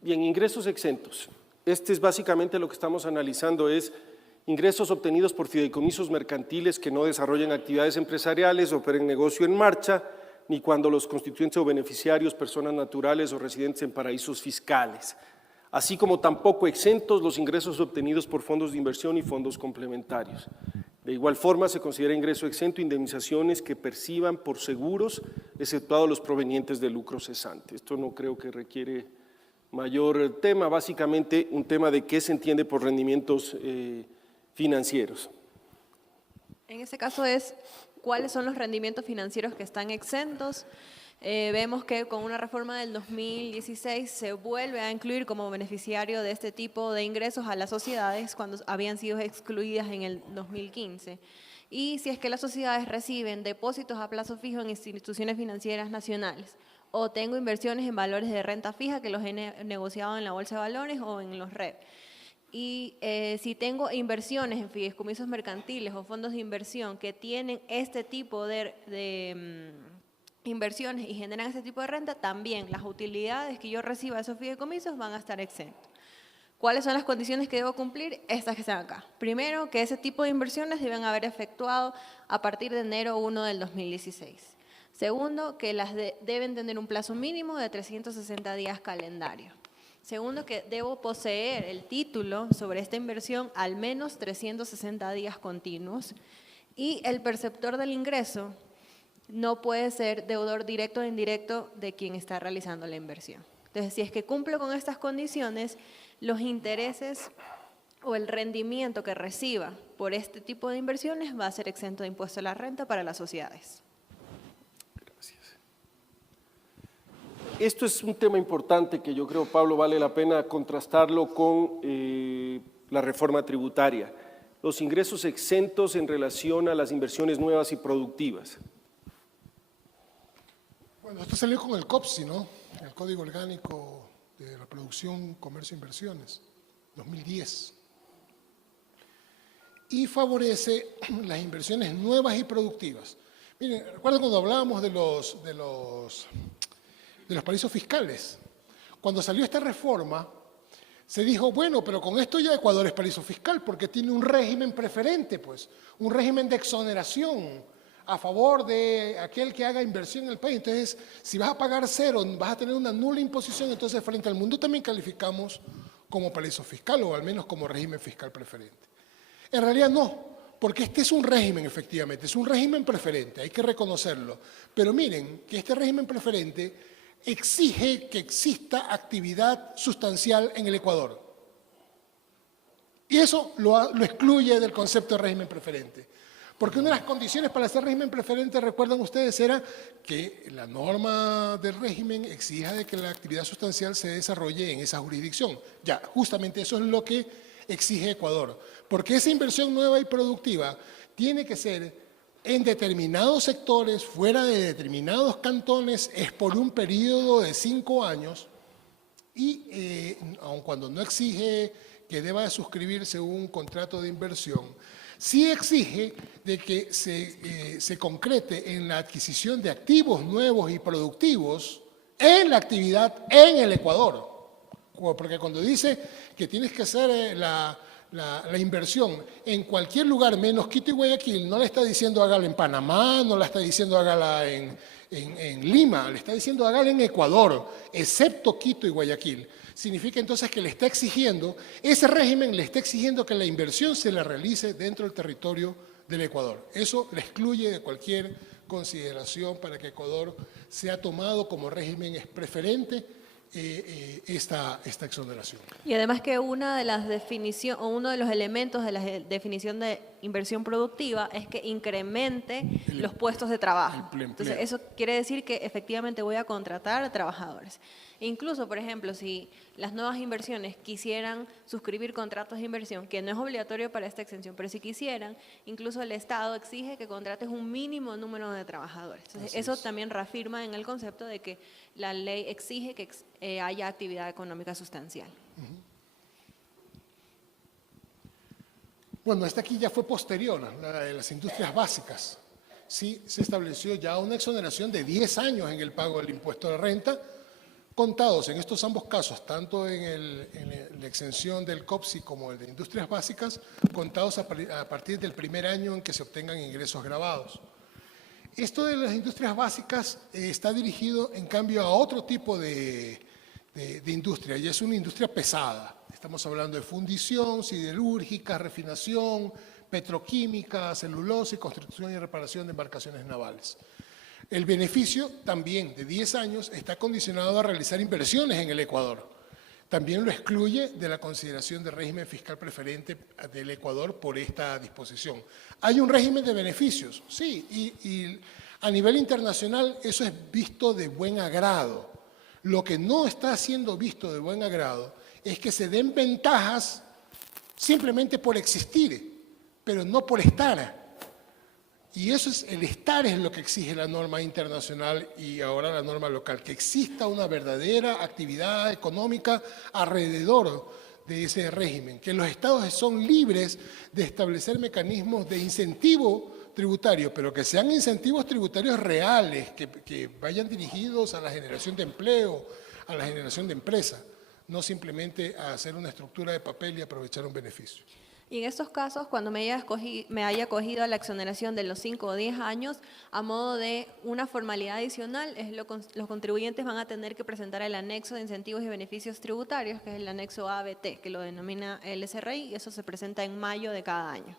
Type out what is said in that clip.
Bien, ingresos exentos. Este es básicamente lo que estamos analizando, es ingresos obtenidos por fideicomisos mercantiles que no desarrollen actividades empresariales, operen negocio en marcha, ni cuando los constituyentes o beneficiarios, personas naturales o residentes en paraísos fiscales, así como tampoco exentos los ingresos obtenidos por fondos de inversión y fondos complementarios. De igual forma, se considera ingreso exento indemnizaciones que perciban por seguros, exceptuados los provenientes de lucro cesante. Esto no creo que requiere mayor tema, básicamente un tema de qué se entiende por rendimientos financieros. En este caso es cuáles son los rendimientos financieros que están exentos. Vemos que con una reforma del 2016 se vuelve a incluir como beneficiario de este tipo de ingresos a las sociedades cuando habían sido excluidas en el 2015. Y si es que las sociedades reciben depósitos a plazo fijo en instituciones financieras nacionales o tengo inversiones en valores de renta fija que los he negociado en la Bolsa de Valores o en los REP. Y si tengo inversiones en fideicomisos mercantiles o fondos de inversión que tienen este tipo de inversiones y generan este tipo de renta, también las utilidades que yo reciba de esos fideicomisos van a estar exentos. ¿Cuáles son las condiciones que debo cumplir? Estas que están acá. Primero, que ese tipo de inversiones deben haber efectuado a partir de enero 1 del 2016. Segundo, que las deben tener un plazo mínimo de 360 días calendario. Segundo, que debo poseer el título sobre esta inversión al menos 360 días continuos. Y el perceptor del ingreso no puede ser deudor directo o indirecto de quien está realizando la inversión. Entonces, si es que cumplo con estas condiciones, los intereses o el rendimiento que reciba por este tipo de inversiones va a ser exento de impuesto a la renta para las sociedades. Gracias. Esto es un tema importante que yo creo, Pablo, vale la pena contrastarlo con la reforma tributaria. Los ingresos exentos en relación a las inversiones nuevas y productivas. Bueno, esto salió con el COPSI, ¿no? El Código Orgánico de la Producción, Comercio e Inversiones, 2010. Y favorece las inversiones nuevas y productivas. Miren, recuerdo cuando hablábamos de los paraísos fiscales. Cuando salió esta reforma, se dijo, bueno, pero con esto ya Ecuador es paraíso fiscal porque tiene un régimen preferente, pues, un régimen de exoneración a favor de aquel que haga inversión en el país. Entonces, si vas a pagar cero, vas a tener una nula imposición, entonces frente al mundo también calificamos como paraíso fiscal o al menos como régimen fiscal preferente. En realidad no, porque este es un régimen efectivamente, es un régimen preferente, hay que reconocerlo. Pero miren que este régimen preferente exige que exista actividad sustancial en el Ecuador. Y eso lo excluye del concepto de régimen preferente. Porque una de las condiciones para hacer régimen preferente, recuerdan ustedes, era que la norma del régimen exija de que la actividad sustancial se desarrolle en esa jurisdicción. Ya, justamente eso es lo que exige Ecuador. Porque esa inversión nueva y productiva tiene que ser en determinados sectores, fuera de determinados cantones, es por un periodo de 5 años y aun cuando no exige que deba de suscribirse un contrato de inversión, sí exige de que se concrete en la adquisición de activos nuevos y productivos en la actividad en el Ecuador. Porque cuando dice que tienes que hacer la inversión en cualquier lugar menos Quito y Guayaquil, no le está diciendo hágala en Panamá, no le está diciendo hágala en Lima, le está diciendo hágala en Ecuador, excepto Quito y Guayaquil. Significa entonces que le está exigiendo, ese régimen le está exigiendo que la inversión se la realice dentro del territorio del Ecuador. Eso le excluye de cualquier consideración para que Ecuador sea tomado como régimen preferente esta exoneración. Y además que una de las definiciones, o uno de los elementos de la definición de inversión productiva es que incremente los puestos de trabajo. Entonces, eso quiere decir que efectivamente voy a contratar a trabajadores. Incluso, por ejemplo, si las nuevas inversiones quisieran suscribir contratos de inversión, que no es obligatorio para esta exención, pero si quisieran, incluso el Estado exige que contrates un mínimo número de trabajadores. Entonces, eso también reafirma en el concepto de que la ley exige que haya actividad económica sustancial. Bueno, esta aquí ya fue posterior, la de las industrias básicas. Sí, se estableció ya una exoneración de 10 años en el pago del impuesto de renta contados en estos ambos casos, tanto en la exención del COPSI como el de industrias básicas, contados a partir del primer año en que se obtengan ingresos grabados. Esto de las industrias básicas está dirigido, en cambio, a otro tipo de industria, y es una industria pesada. Estamos hablando de fundición, siderúrgica, refinación, petroquímica, celulosa y construcción y reparación de embarcaciones navales. El beneficio también de 10 años está condicionado a realizar inversiones en el Ecuador. También lo excluye de la consideración de régimen fiscal preferente del Ecuador por esta disposición. Hay un régimen de beneficios, sí, y a nivel internacional eso es visto de buen agrado. Lo que no está siendo visto de buen agrado es que se den ventajas simplemente por existir, pero no por estar. Y eso es, el estar es lo que exige la norma internacional y ahora la norma local, que exista una verdadera actividad económica alrededor de ese régimen, que los estados son libres de establecer mecanismos de incentivo tributario, pero que sean incentivos tributarios reales, que vayan dirigidos a la generación de empleo, a la generación de empresa, no simplemente a hacer una estructura de papel y aprovechar un beneficio. Y en estos casos, cuando me haya acogido a la exoneración de los 5 o 10 años, a modo de una formalidad adicional, los contribuyentes van a tener que presentar el anexo de incentivos y beneficios tributarios, que es el anexo ABT, que lo denomina el SRI, y eso se presenta en mayo de cada año.